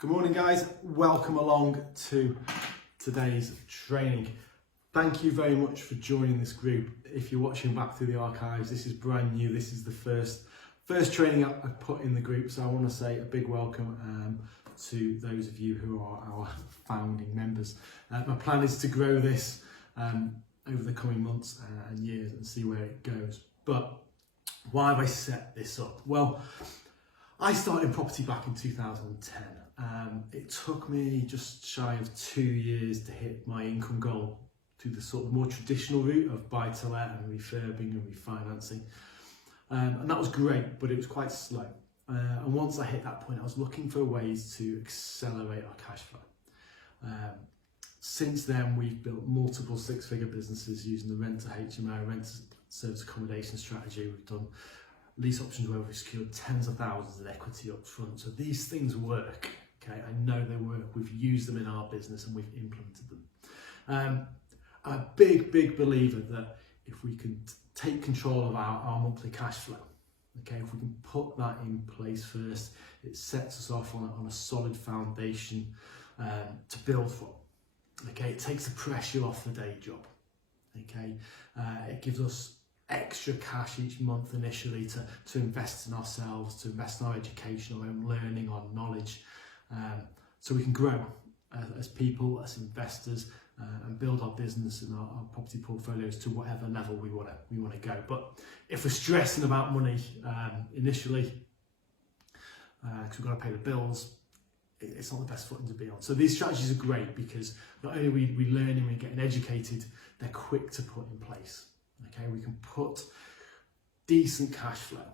Good morning, guys. Welcome along to today's training. Thank you very much for joining this group. If you're watching back through the archives, this is brand new. This is the first training I put in the group, so I want to say a big welcome to those of you who are our founding members. My plan is to grow this over the coming months and years and see where it goes. But why have I set this up? Well, I started in property back in 2010. It took me just shy of 2 years to hit my income goal through the sort of more traditional route of buy-to-let and refurbing and refinancing. And that was great, but it was quite slow. And once I hit that point, I was looking for ways to accelerate our cash flow. Since then, we've built multiple six-figure businesses using the rent-to-HMO, rent-to-service accommodation strategy. We've done lease options where we've secured tens of thousands of equity up front. So these things work. Okay, I know they work. We've used them in our business and we've implemented them. I'm a big believer that if we can take control of our monthly cash flow, okay, if we can put that in place first, it sets us off on a solid foundation to build from. Okay, it takes the pressure off the day job. Okay, it gives us extra cash each month initially to invest in ourselves, to invest in our education, our own learning, our knowledge, so we can grow as people, as investors, and build our business and our property portfolios to whatever level we want to go. But if we're stressing about money initially, because we've got to pay the bills, it's not the best footing to be on. So these strategies are great because not only are we learning, we're getting educated, they're quick to put in place. Okay, we can put decent cash flow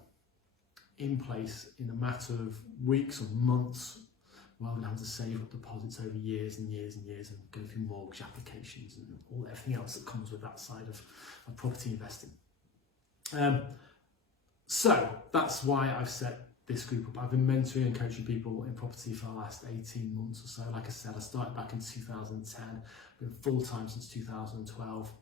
in place in a matter of weeks or months, rather than having to save up deposits over years and years and years and go through mortgage applications and everything else that comes with that side of property investing. So that's why I've set this group up. I've been mentoring and coaching people in property for the last 18 months or so. Like I said, I started back in 2010, I've been full-time since 2012.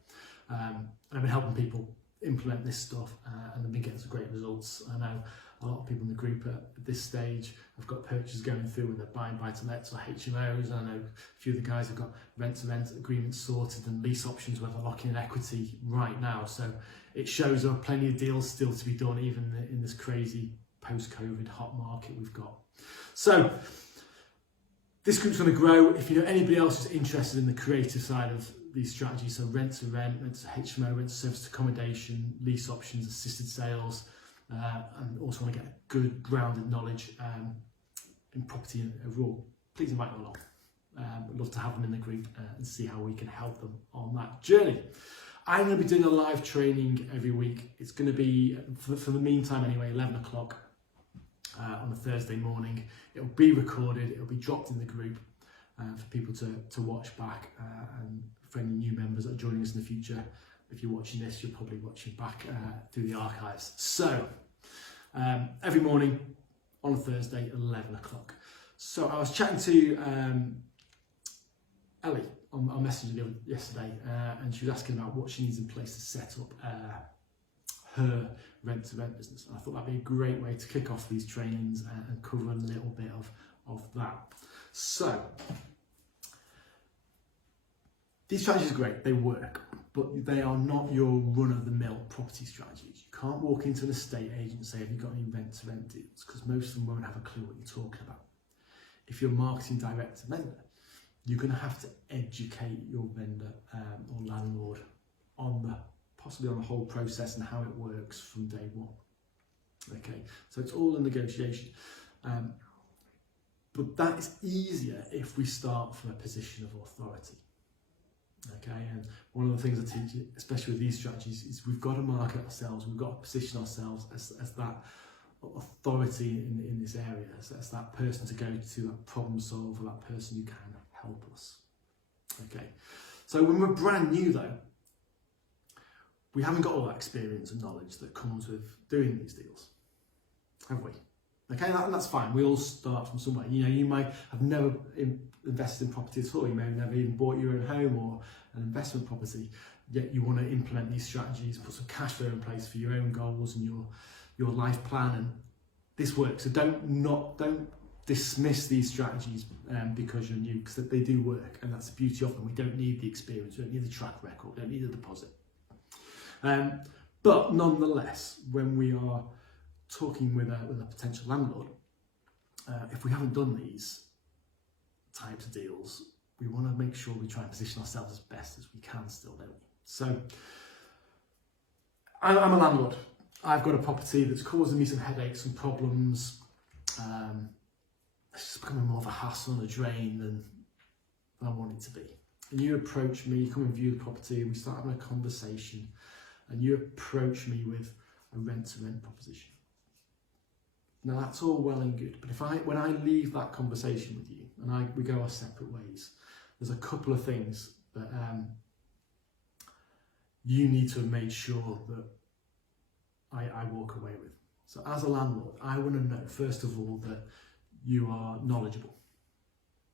And I've been helping people implement this stuff and they've been getting some great results. I know a lot of people in the group at this stage have got purchases going through and they're buying buy-to-lets or HMOs. I know a few of the guys have got rent-to-rent agreements sorted and lease options where they're locking in equity right now. So it shows there are plenty of deals still to be done even in this crazy post-COVID hot market we've got. So this group's going to grow. If you know anybody else who's interested in the creative side of these strategies, so rent-to-rent, rent-to-HMO, rent-to-service accommodation, lease options, assisted sales, and also want to get good grounded knowledge in property overall, please invite them along. I'd love to have them in the group and see how we can help them on that journey. I'm going to be doing a live training every week. It's going to be, for the meantime anyway, 11 o'clock on a Thursday morning. It'll be recorded, it'll be dropped in the group for people to watch back, and for any new members that are joining us in the future. If you're watching this, you're probably watching back through the archives. So every morning on a Thursday, 11 o'clock. So I was chatting to Ellie on Messenger yesterday, and she was asking about what she needs in place to set up her rent-to-rent business. And I thought that'd be a great way to kick off these trainings and cover a little bit of that. So these strategies are great, they work, but they are not your run-of-the-mill property strategies. You can't walk into an estate agent and say, have you got any rent-to-rent deals? Because most of them won't have a clue what you're talking about. If you're marketing direct to vendor, you're going to have to educate your vendor or landlord possibly on the whole process and how it works from day one. Okay, so it's all a negotiation. But that is easier if we start from a position of authority. Okay, and one of the things I teach, especially with these strategies, is we've got to market ourselves, we've got to position ourselves as that authority in this area, as that person to go to, that problem solver, that person who can help us. Okay, so when we're brand new though, we haven't got all that experience and knowledge that comes with doing these deals, have we? Okay, that's fine. We all start from somewhere. You know, you might have never invested in property at all. You may have never even bought your own home or an investment property. Yet you want to implement these strategies, put some cash flow in place for your own goals and your life plan, and this works. So don't dismiss these strategies because you're new, because they do work, and that's the beauty of them. We don't need the experience, we don't need the track record, we don't need the deposit. But nonetheless, when we are talking with a potential landlord, if we haven't done these types of deals, we want to make sure we try and position ourselves as best as we can still, don't we? So I'm a landlord. I've got a property that's causing me some headaches and problems. It's just becoming more of a hassle and a drain than I want it to be. And you approach me, you come and view the property, and we start having a conversation, and you approach me with a rent-to-rent proposition. Now that's all well and good, but when I leave that conversation with you and we go our separate ways, there's a couple of things that you need to have made sure that I walk away with. So as a landlord, I want to know, first of all, that you are knowledgeable,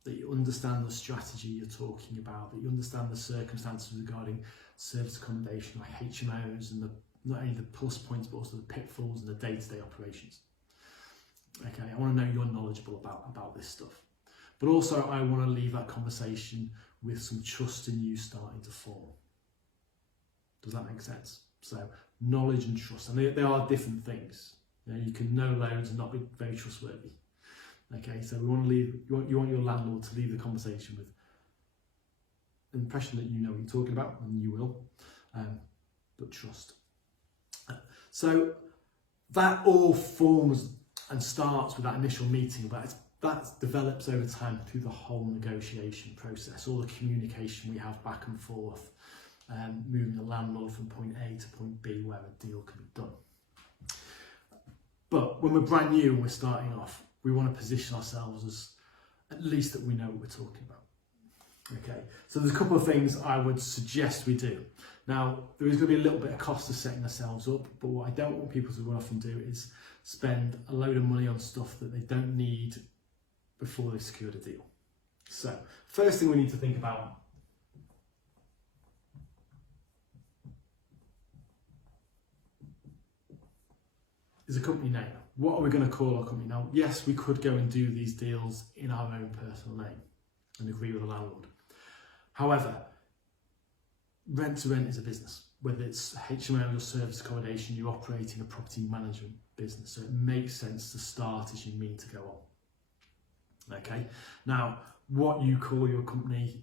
that you understand the strategy you're talking about, that you understand the circumstances regarding service accommodation or HMOs and not only the plus points but also the pitfalls and the day-to-day operations. Okay, I want to know you're knowledgeable about this stuff. But also I want to leave that conversation with some trust in you starting to form. Does that make sense? So knowledge and trust, and they are different things. You can know loads and not be very trustworthy. Okay, so we want to leave. You want your landlord to leave the conversation with an impression that you know what you're talking about, and you will, but trust. So that all forms and starts with that initial meeting, but that develops over time through the whole negotiation process, all the communication we have back and forth, moving the landlord from point A to point B where a deal can be done. But when we're brand new and we're starting off, we want to position ourselves as at least that we know what we're talking about. Okay, so there's a couple of things I would suggest we do. Now, there is going to be a little bit of cost to setting ourselves up, but what I don't want people to run off and do is spend a load of money on stuff that they don't need before they've secured a deal. So, first thing we need to think about is a company name. What are we going to call our company? Now, yes, we could go and do these deals in our own personal name and agree with the landlord. However, rent to rent is a business. Whether it's HMO or service accommodation, you're operating a property management business. So it makes sense to start as you mean to go on. Okay. Now, what you call your company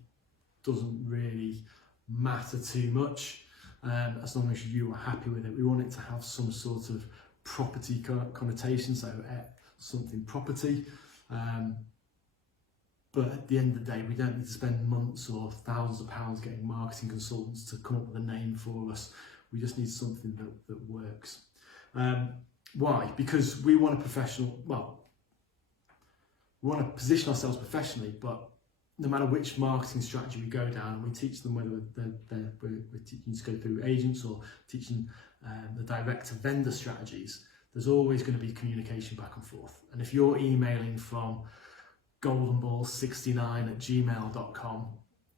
doesn't really matter too much, as long as you are happy with it. We want it to have some sort of property connotation, so something property. But at the end of the day, we don't need to spend months or thousands of pounds getting marketing consultants to come up with a name for us. We just need something that works. Why? Because we want we want to position ourselves professionally, but no matter which marketing strategy we go down, and we teach them whether we're teaching to go through agents or teaching the direct to vendor strategies, there's always going to be communication back and forth. And if you're emailing from goldenballs69@gmail.com,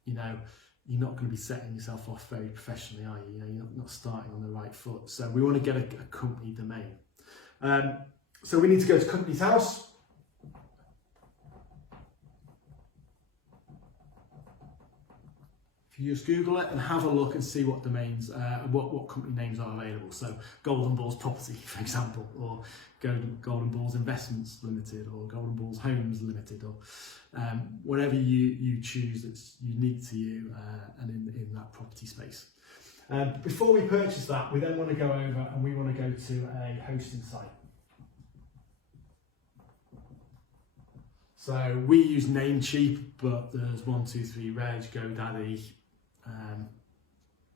you're not going to be setting yourself off very professionally, are you? You're not starting on the right foot. So we want to get a company domain. So we need to go to Company's House. You just Google it and have a look and see what domains, what company names are available. So Golden Balls Property, for example, or Golden Balls Investments Limited, or Golden Balls Homes Limited, or whatever you choose that's unique to you and in that property space. Before we purchase that, we then want to go over and we want to go to a hosting site. So we use Namecheap, but there's 123reg, GoDaddy.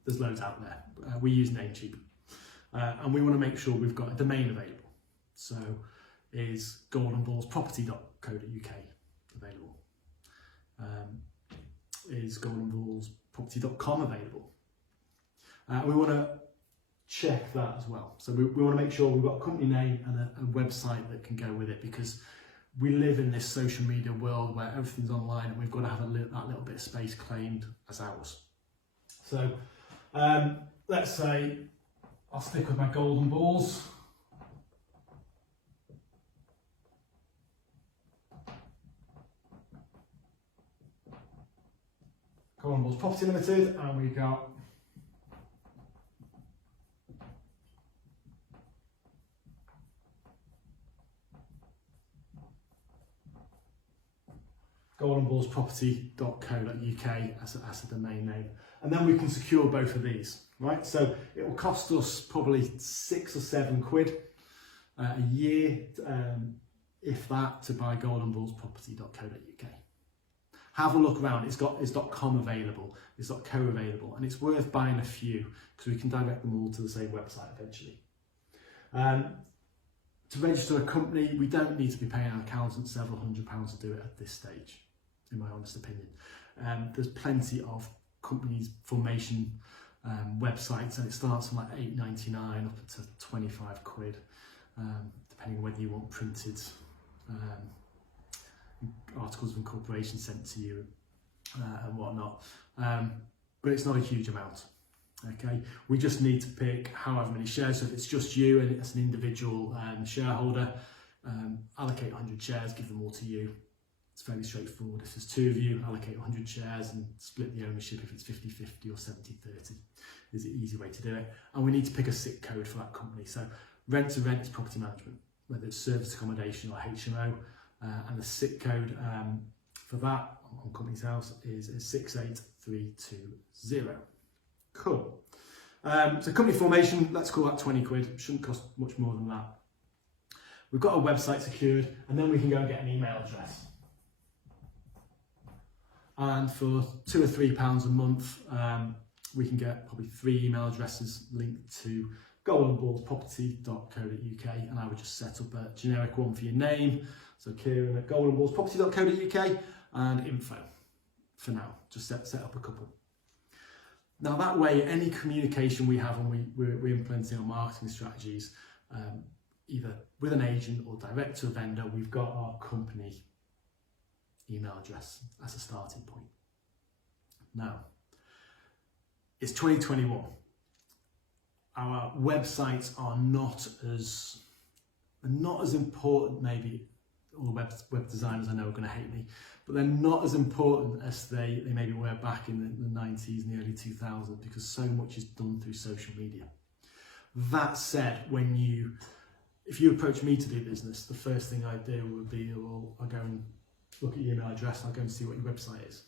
There's loads out there. We use Namecheap, and we want to make sure we've got a domain available. So is goldenballsproperty.co.uk available? Is goldenballsproperty.com available? We want to check that as well. So we want to make sure we've got a company name and a website that can go with it, because we live in this social media world where everything's online, and we've got to have that little bit of space claimed as ours. So let's say I'll stick with my Golden Balls. Golden Balls Property Limited, and we got goldenballsproperty.co.uk as a domain name. And then we can secure both of these, right? So it will cost us probably £6 or £7 a year, if that, to buy goldenballsproperty.co.uk. Have a look around. It's got .com available, it's got .co available, and it's worth buying a few because we can direct them all to the same website eventually. To register a company, we don't need to be paying our accountant several £100s to do it at this stage, in my honest opinion. There's plenty of companies formation websites, and it starts from like £8.99 up to £25, depending on whether you want printed articles of incorporation sent to you and whatnot. But it's not a huge amount. Okay, we just need to pick however many shares. So if it's just you and it's an individual shareholder, allocate 100 shares, give them all to you. It's fairly straightforward. If there's two of you, allocate 100 shares and split the ownership if it's 50-50 or 70-30 is the easy way to do it. And we need to pick a SIC code for that company. So rent to rent is property management, whether it's service accommodation or HMO, and the SIC code for that on Company's House is 68320. Cool. So company formation, let's call that £20. Shouldn't cost much more than that. We've got our website secured, and then we can go and get an email address. And for £2 or £3 a month, we can get probably 3 email addresses linked to goldenballsproperty.co.uk, and I would just set up a generic one for your name. So Kieran at goldenballsproperty.co.uk and info for now. Just set up a couple. Now that way, any communication we have when we're implementing our marketing strategies, either with an agent or direct to a vendor, we've got our company email address as a starting point. Now, it's 2021. Our websites are not as important, maybe. All the web designers I know are going to hate me, but they're not as important as they maybe were back in the 90s and the early 2000s, because so much is done through social media. That said, if you approach me to do business, the first thing I do would be, well, I'll go and look at your email address, I'll go and see what your website is,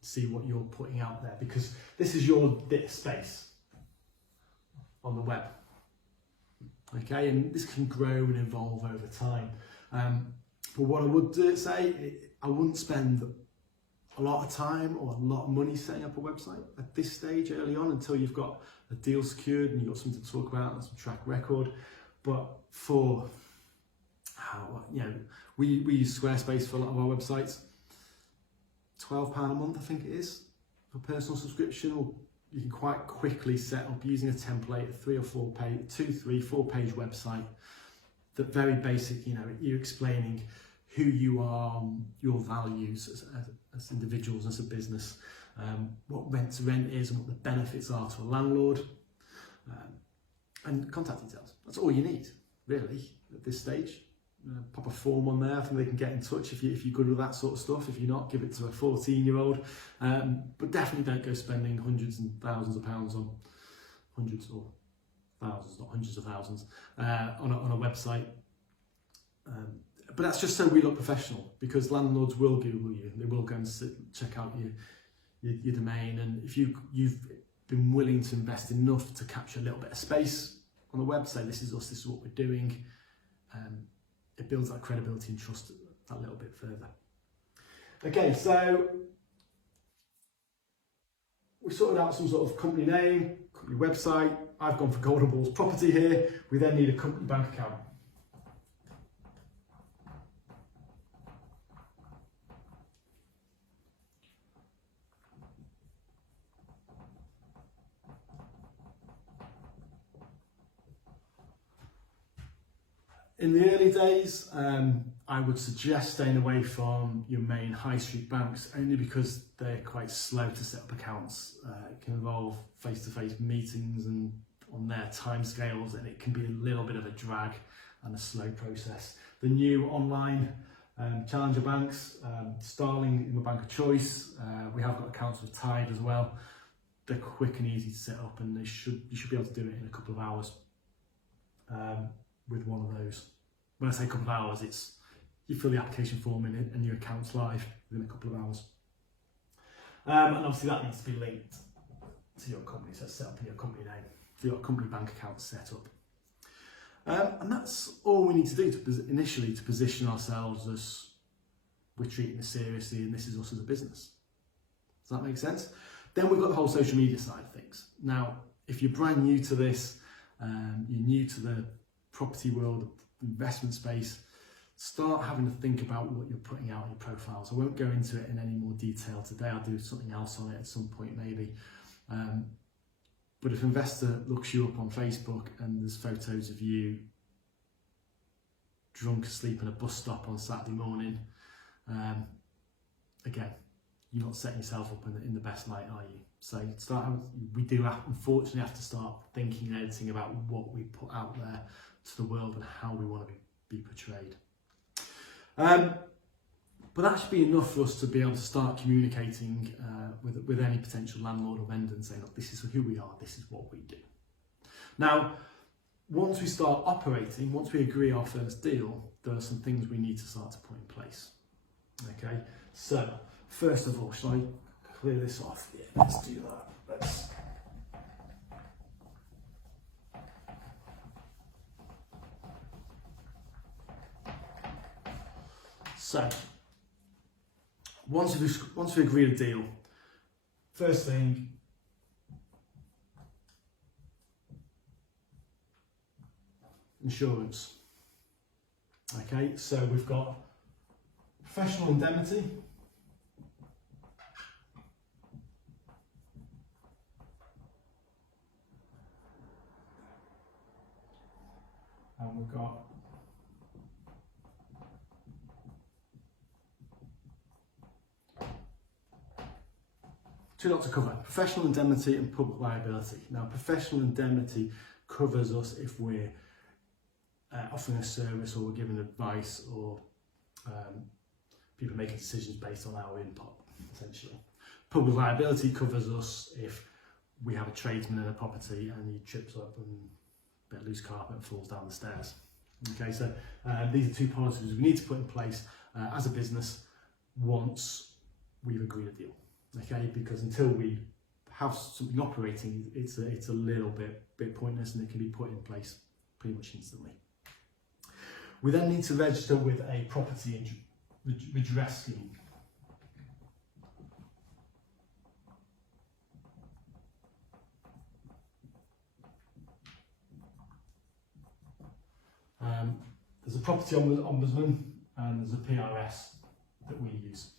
see what you're putting out there, because this is your bit of space on the web. Okay, and this can grow and evolve over time. But what I would say, I wouldn't spend a lot of time or a lot of money setting up a website at this stage early on, until you've got a deal secured and you've got something to talk about and some track record. But for we use Squarespace for a lot of our websites. £12 a month, I think it is, for personal subscription, or you can quite quickly set up using a template, a 3 or 4 page, 2, 3, 4 page website. That very basic, you're explaining who you are, your values as individuals, as a business, what rent to rent is and what the benefits are to a landlord, and contact details. That's all you need, really, at this stage. Pop a form on there. I think they can get in touch if you're good with that sort of stuff. If you're not, give it to a 14-year-old. But definitely don't go spending hundreds and thousands of pounds on hundreds or thousands, not hundreds of thousands, on a website. But that's just so we look professional, because landlords will Google you. They will go and check out your domain, and if you've been willing to invest enough to capture a little bit of space on the website, this is us, this is what we're doing, it builds that credibility and trust that little bit further. Okay, so we sorted out some sort of company name, company website. I've gone for Golden Balls Property here. We then need a company bank account. In the early days, I would suggest staying away from your main high street banks, only because they're quite slow to set up accounts. It can involve face-to-face meetings and on their timescales, and it can be a little bit of a drag and a slow process. The new online Challenger banks, Starling is my bank of choice. We have got accounts with Tide as well. They're quick and easy to set up, and you should be able to do it in a couple of hours with one of those. When I say a couple of hours, it's you fill the application form in and your account's live within a couple of hours. And obviously that needs to be linked to your company, so it's set up in your company name, so your company bank account set up. And that's all we need to do initially to position ourselves as we're treating this seriously and this is us as a business. Does that make sense? Then we've got the whole social media side of things. Now, if you're brand new to this, you're new to the property world, the investment space, start having to think about what you're putting out on your profiles. I won't go into it in any more detail today. I'll do something else on it at some point maybe. But if an investor looks you up on Facebook and there's photos of you drunk asleep in a bus stop on Saturday morning, again, you're not setting yourself up in the best light, are you? So we do unfortunately have to start thinking and editing about what we put out there to the world and how we want to be portrayed. But that should be enough for us to be able to start communicating with any potential landlord or vendor and saying, look, this is who we are, this is what we do. Now, once we start operating, once we agree our first deal, there are some things we need to start to put in place. Okay, so first of all, shall I clear this off? Yeah, let's do that. So, once we agree a deal, first thing, insurance. Okay, so we've got professional indemnity. And we've got two lots to cover, professional indemnity and public liability. Now, professional indemnity covers us if we're offering a service or we're giving advice or people making decisions based on our input, essentially. Public liability covers us if we have a tradesman in a property and he trips up and a bit of loose carpet and falls down the stairs. Okay, so these are two policies we need to put in place as a business once we've agreed a deal. Okay, because until we have something operating, it's a little bit pointless, and it can be put in place pretty much instantly. We then need to register with a property redress scheme. There's a property ombudsman and there's a PRS that we use.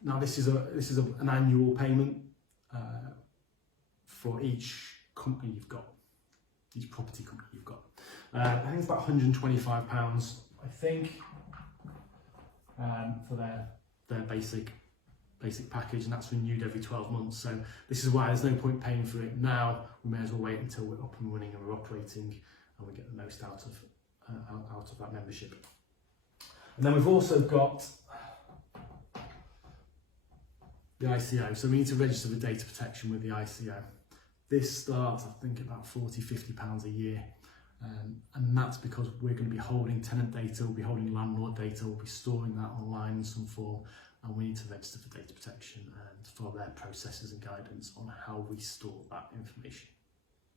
Now this is an annual payment for each company you've got, each property company you've got. I think it's about £125, I think, for their basic package, and that's renewed every 12 months. So this is why there's no point paying for it now. We may as well wait until we're up and running and we're operating, and we get the most out of that membership. And then we've also got the ICO, so we need to register for data protection with the ICO. This starts, I think, about £40–50 a year, and that's because we're going to be holding tenant data, we'll be holding landlord data, we'll be storing that online in some form, and we need to register for data protection and follow their processes and guidance on how we store that information.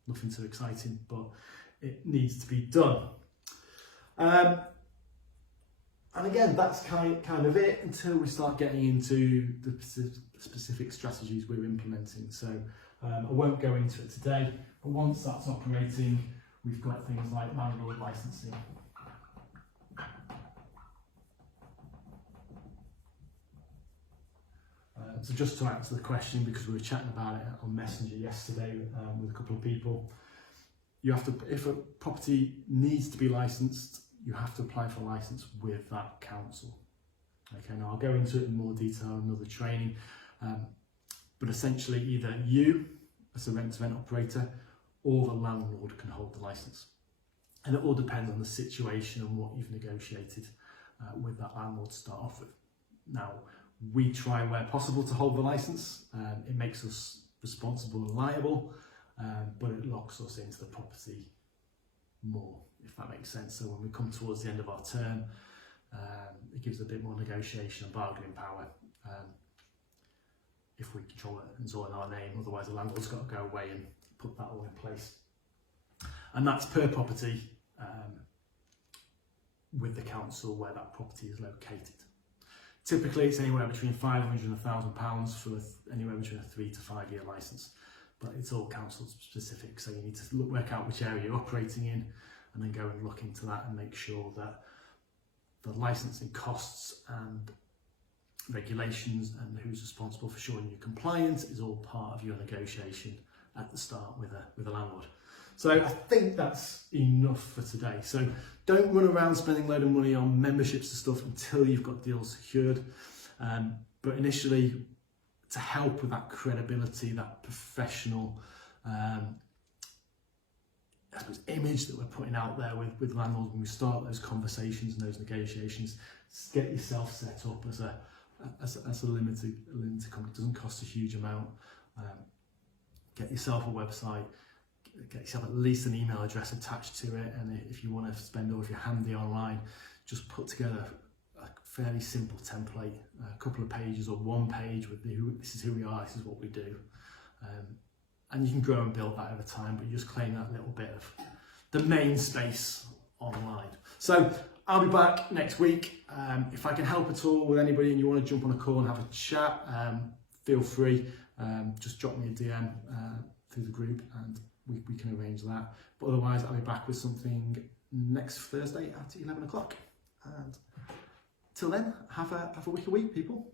Nothing too exciting, but it needs to be done. And again, that's kind of it until we start getting into the specific strategies we're implementing. So I won't go into it today, but once that's operating, we've got things like landlord licensing. So just to answer the question, because we were chatting about it on Messenger yesterday with a couple of people, you have to, if a property needs to be licensed, you have to apply for a license with that council. Okay, now I'll go into it in more detail in another training, but essentially either you, as a rent-to-rent operator, or the landlord can hold the license. And it all depends on the situation and what you've negotiated with that landlord to start off with. Now, we try where possible to hold the licence. It makes us responsible and liable, but it locks us into the property more, if that makes sense. So when we come towards the end of our term, it gives a bit more negotiation and bargaining power if we control it and it's all in our name. Otherwise the landlord's got to go away and put that all in place. And that's per property with the council where that property is located. Typically it's anywhere between £500 and £1,000 for anywhere between a 3 to 5 year licence, but it's all council specific, so you need to work out which area you're operating in and then go and look into that and make sure that the licensing costs and regulations and who's responsible for showing you compliance is all part of your negotiation at the start with a landlord. So I think that's enough for today. So don't run around spending a load of money on memberships and stuff until you've got deals secured. But initially, to help with that credibility, that professional I suppose, image that we're putting out there with landlords when we start those conversations and those negotiations, get yourself set up as a limited company. It doesn't cost a huge amount. Get yourself a website, get yourself at least an email address attached to it, and if you want to spend, or if you're handy online, just put together a fairly simple template, a couple of pages or one page with this is who we are, this is what we do. And you can grow and build that over time, but you just claim that little bit of the main space online. So I'll be back next week. If I can help at all with anybody and you want to jump on a call and have a chat, feel free. Just drop me a DM through the group and we can arrange that. But otherwise, I'll be back with something next Thursday at 11 o'clock. And till then, have a wicked week, people.